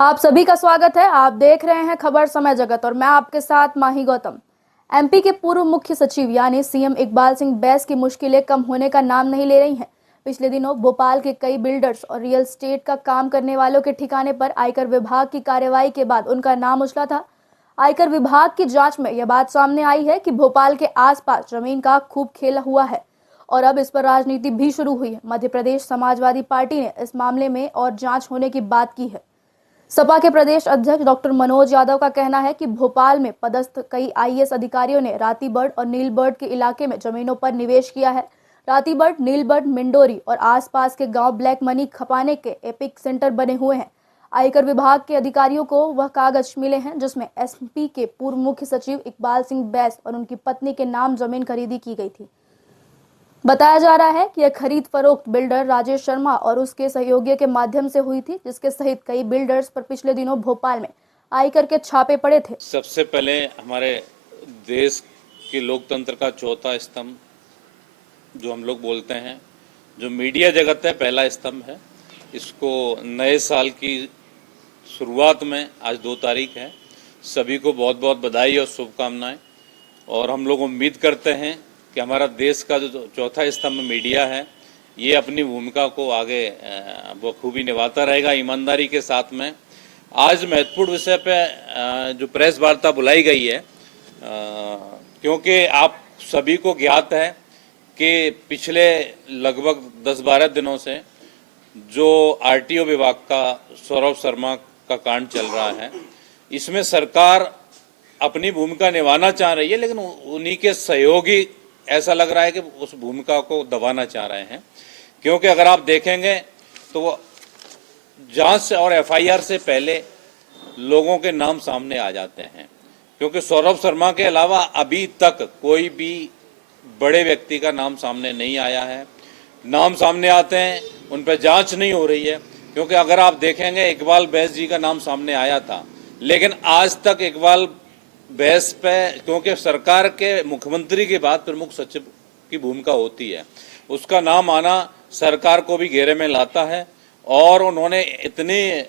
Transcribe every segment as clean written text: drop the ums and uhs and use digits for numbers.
आप सभी का स्वागत है। आप देख रहे हैं खबर समय जगत और मैं आपके साथ माही गौतम। एमपी के पूर्व मुख्य सचिव यानी सीएम इकबाल सिंह बैस की मुश्किलें कम होने का नाम नहीं ले रही हैं। पिछले दिनों भोपाल के कई बिल्डर्स और रियल एस्टेट का काम करने वालों के ठिकाने पर आयकर विभाग की कार्रवाई के बाद उनका नाम उछला था। आयकर विभाग की जांच में यह बात सामने आई है कि भोपाल के आसपास जमीन का खूब खेल हुआ है और अब इस पर राजनीति भी शुरू हुई है। मध्य प्रदेश समाजवादी पार्टी ने इस मामले में और जांच होने की बात की है। सपा के प्रदेश अध्यक्ष डॉक्टर मनोज यादव का कहना है कि भोपाल में पदस्थ कई आईएएस अधिकारियों ने रातीबर्ड और नीलबर्ड के इलाके में जमीनों पर निवेश किया है। रातीबर्ड, नीलबर्ड, मिंडोरी और आसपास के गांव ब्लैक मनी खपाने के एपिक सेंटर बने हुए हैं। आयकर विभाग के अधिकारियों को वह कागज मिले हैं जिसमें एसपी के पूर्व मुख्य सचिव इकबाल सिंह बैस और उनकी पत्नी के नाम जमीन खरीदी की गई थी। बताया जा रहा है कि यह खरीद फरोख्त बिल्डर राजेश शर्मा और उसके सहयोगियों के माध्यम से हुई थी, जिसके सहित कई बिल्डर्स पर पिछले दिनों भोपाल में आयकर के छापे पड़े थे। सबसे पहले हमारे देश के लोकतंत्र का चौथा स्तंभ जो हम लोग बोलते हैं, जो मीडिया जगत है, पहला स्तंभ है। इसको नए साल की शुरुआत में आज 2 तारीख है। सभी को बहुत बहुत बधाई और शुभकामनाएं। और हम लोग उम्मीद करते हैं कि हमारा देश का जो चौथा स्तंभ मीडिया है, ये अपनी भूमिका को आगे बखूबी निभाता रहेगा ईमानदारी के साथ में। आज महत्वपूर्ण विषय पे जो प्रेस वार्ता बुलाई गई है, क्योंकि आप सभी को ज्ञात है कि पिछले लगभग 10-12 दिनों से जो आरटीओ विभाग का सौरभ शर्मा का कांड चल रहा है, इसमें सरकार अपनी भूमिका निभाना चाह रही है, लेकिन उन्हीं के सहयोगी ऐसा लग रहा है कि उस भूमिका को दबाना चाह रहे हैं। क्योंकि अगर आप देखेंगे तो जांच और एफआईआर से पहले लोगों के नाम सामने आ जाते हैं, क्योंकि सौरभ शर्मा के अलावा अभी तक कोई भी बड़े व्यक्ति का नाम सामने नहीं आया है। नाम सामने आते हैं, उन पर जांच नहीं हो रही है। क्योंकि अगर आप देखेंगे इकबाल बैस जी का नाम सामने आया था, लेकिन आज तक इकबाल बैस पे, क्योंकि सरकार के मुख्यमंत्री के बाद प्रमुख सचिव की भूमिका होती है, उसका नाम आना सरकार को भी घेरे में लाता है। और उन्होंने इतने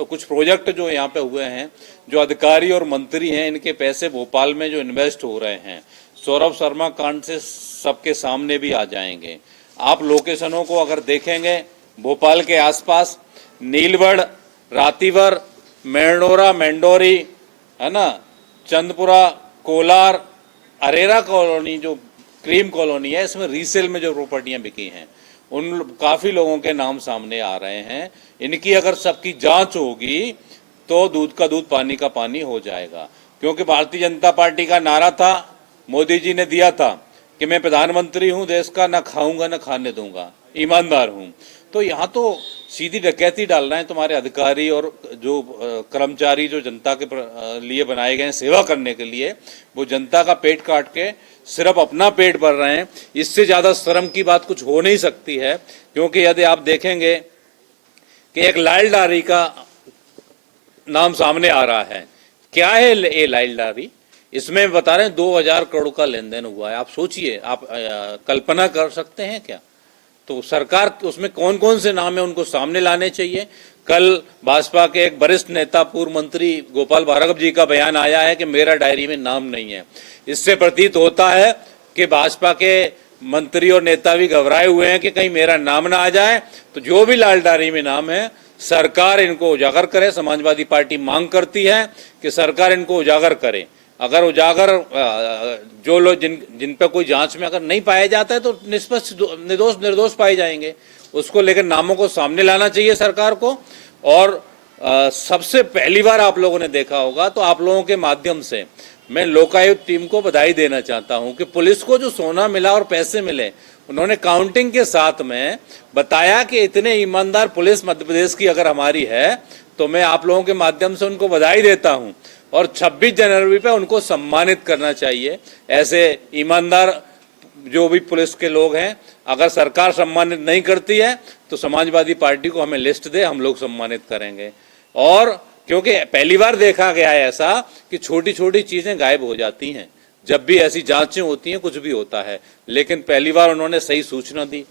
कुछ प्रोजेक्ट जो यहाँ पे हुए हैं, जो अधिकारी और मंत्री हैं, इनके पैसे भोपाल में जो इन्वेस्ट हो रहे हैं, सौरभ शर्मा कांड से सबके सामने भी आ जाएंगे। आप लोकेशनों को अगर देखेंगे, भोपाल के आसपास नीलबर्ड, रातीवर, मेंडोरा, मेंडोरी है ना, चंदपुरा, कोलार, अरेरा कॉलोनी जो क्रीम कॉलोनी है, इसमें रीसेल में जो प्रॉपर्टियां बिकी हैं, उन काफ़ी लोगों के नाम सामने आ रहे हैं। इनकी अगर सबकी जांच होगी तो दूध का दूध, पानी का पानी हो जाएगा। क्योंकि भारतीय जनता पार्टी का नारा था, मोदी जी ने दिया था कि मैं प्रधानमंत्री हूं देश का, ना खाऊंगा ना खाने दूंगा, ईमानदार हूं। तो यहाँ तो सीधी डकैती डालना है तुम्हारे अधिकारी और जो कर्मचारी जो जनता के लिए बनाए गए हैं सेवा करने के लिए, वो जनता का पेट काट के सिर्फ अपना पेट भर रहे हैं। इससे ज़्यादा शर्म की बात कुछ हो नहीं सकती है। क्योंकि यदि आप देखेंगे कि एक लाइलधारी का नाम सामने आ रहा है, क्या है ये लाइलधारी? इसमें बता रहे हैं 2000 करोड़ का लेन देन हुआ है। आप सोचिए, आप कल्पना कर सकते हैं क्या? तो सरकार उसमें कौन कौन से नाम है उनको सामने लाने चाहिए। कल भाजपा के एक वरिष्ठ नेता पूर्व मंत्री गोपाल भार्गव जी का बयान आया है कि मेरा डायरी में नाम नहीं है। इससे प्रतीत होता है कि भाजपा के मंत्री और नेता भी घबराए हुए हैं कि कहीं मेरा नाम ना आ जाए। तो जो भी लाल डायरी में नाम है, सरकार इनको उजागर करे। समाजवादी पार्टी मांग करती है कि सरकार इनको उजागर करे। अगर उजागर जो लोग जिन पर कोई जांच में अगर नहीं पाया जाता है तो निष्पक्ष निर्दोष पाए जाएंगे। उसको लेकर नामों को सामने लाना चाहिए सरकार को। और सबसे पहली बार आप लोगों ने देखा होगा, तो आप लोगों के माध्यम से मैं लोकायुक्त टीम को बधाई देना चाहता हूं कि पुलिस को जो सोना मिला और पैसे मिले, उन्होंने काउंटिंग के साथ में बताया कि इतने ईमानदार पुलिस मध्य प्रदेश की अगर हमारी है, तो मैं आप लोगों के माध्यम से उनको बधाई देता हूं। और 26 जनवरी पे उनको सम्मानित करना चाहिए। ऐसे ईमानदार जो भी पुलिस के लोग हैं, अगर सरकार सम्मानित नहीं करती है तो समाजवादी पार्टी को हमें लिस्ट दे, हम लोग सम्मानित करेंगे। और क्योंकि पहली बार देखा गया है ऐसा कि छोटी छोटी चीजें गायब हो जाती हैं जब भी ऐसी जांचें होती हैं, कुछ भी होता है, लेकिन पहली बार उन्होंने सही सूचना दी।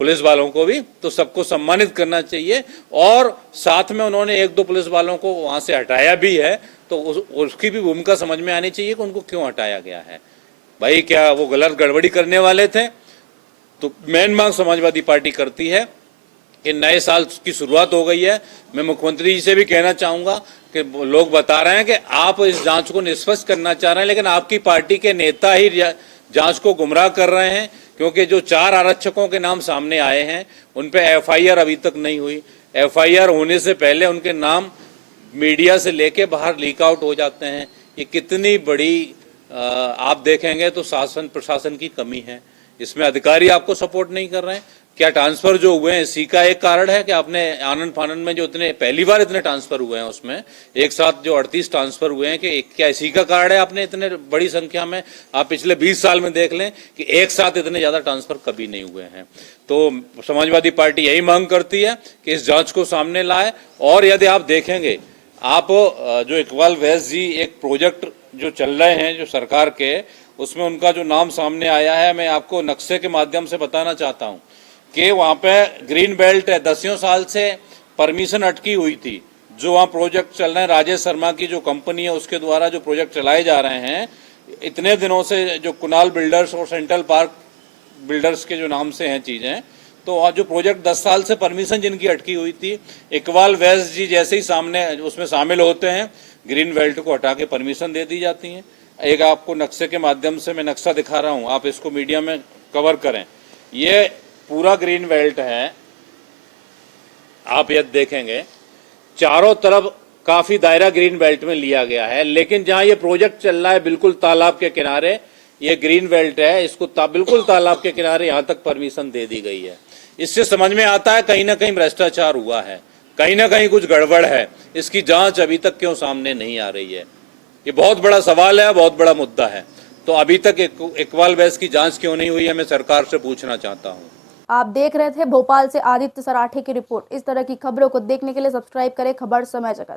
पुलिस वालों को भी, तो सबको सम्मानित करना चाहिए। और साथ में उन्होंने एक दो पुलिस वालों को वहां से हटाया भी है, तो उसकी भी भूमिका समझ में आनी चाहिए कि उनको क्यों हटाया गया है। भाई क्या वो गलत गड़बड़ी करने वाले थे? तो मेन मांग समाजवादी पार्टी करती है कि नए साल की शुरुआत हो गई है। मैं मुख्यमंत्री जी से भी कहना चाहूंगा कि लोग बता रहे हैं कि आप इस जांच को निष्पक्ष करना चाह रहे हैं, लेकिन आपकी पार्टी के नेता ही जांच को गुमराह कर रहे हैं, क्योंकि जो 4 आरक्षकों के नाम सामने आए हैं उन पे एफआईआर अभी तक नहीं हुई। एफआईआर होने से पहले उनके नाम मीडिया से लेके बाहर लीक आउट हो जाते हैं। ये कितनी बड़ी आप देखेंगे तो शासन प्रशासन की कमी है। इसमें अधिकारी आपको सपोर्ट नहीं कर रहे हैं। क्या ट्रांसफर जो हुए हैं इसी का एक कारण है कि आपने आनंद फानंद में जो इतने पहली बार इतने ट्रांसफर हुए हैं उसमें एक साथ जो 38 ट्रांसफर हुए हैं, कि क्या इसी का कारण है आपने इतने बड़ी संख्या में? आप पिछले 20 साल में देख लें कि एक साथ इतने ज्यादा ट्रांसफर कभी नहीं हुए हैं। तो समाजवादी पार्टी यही मांग करती है कि इस जांच को सामने लाए। और यदि आप देखेंगे, आप जो इकबाल वैस जी एक प्रोजेक्ट जो चल रहे हैं जो सरकार के, उसमें उनका जो नाम सामने आया है, मैं आपको नक्शे के माध्यम से बताना चाहता हूं कि वहां पे ग्रीन बेल्ट है, 10 साल से परमिशन अटकी हुई थी। जो वहां प्रोजेक्ट चल रहे हैं, राजेश शर्मा की जो कंपनी है उसके द्वारा जो प्रोजेक्ट चलाए जा रहे हैं इतने दिनों से, जो कुणाल बिल्डर्स और सेंट्रल पार्क बिल्डर्स के जो नाम से हैं चीजें, तो जो प्रोजेक्ट 10 साल से परमिशन जिनकी अटकी हुई थी, इकबाल वैस जी जैसे ही सामने उसमें शामिल होते हैं, ग्रीन बेल्ट को हटा के परमिशन दे दी जाती है। एक आपको नक्शे के माध्यम से मैं नक्शा दिखा रहा हूं, आप इसको मीडिया में कवर करें। ये पूरा ग्रीन बेल्ट है, आप ये देखेंगे चारों तरफ काफी दायरा ग्रीन बेल्ट में लिया गया है, लेकिन जहां ये प्रोजेक्ट चल रहा है बिल्कुल तालाब के किनारे, ये ग्रीन बेल्ट है, इसको बिल्कुल तालाब के किनारे यहां तक परमिशन दे दी गई है। इससे समझ में आता है कहीं ना कहीं भ्रष्टाचार हुआ है, कहीं ना कहीं कुछ गड़बड़ है। इसकी जांच अभी तक क्यों सामने नहीं आ रही है? ये बहुत बड़ा सवाल है, बहुत बड़ा मुद्दा है। तो अभी तक इकबाल वैस की जांच क्यों नहीं हुई है, मैं सरकार से पूछना चाहता हूं। आप देख रहे थे भोपाल से आदित्य सराठे की रिपोर्ट। इस तरह की खबरों को देखने के लिए सब्सक्राइब करें खबर समय जगत।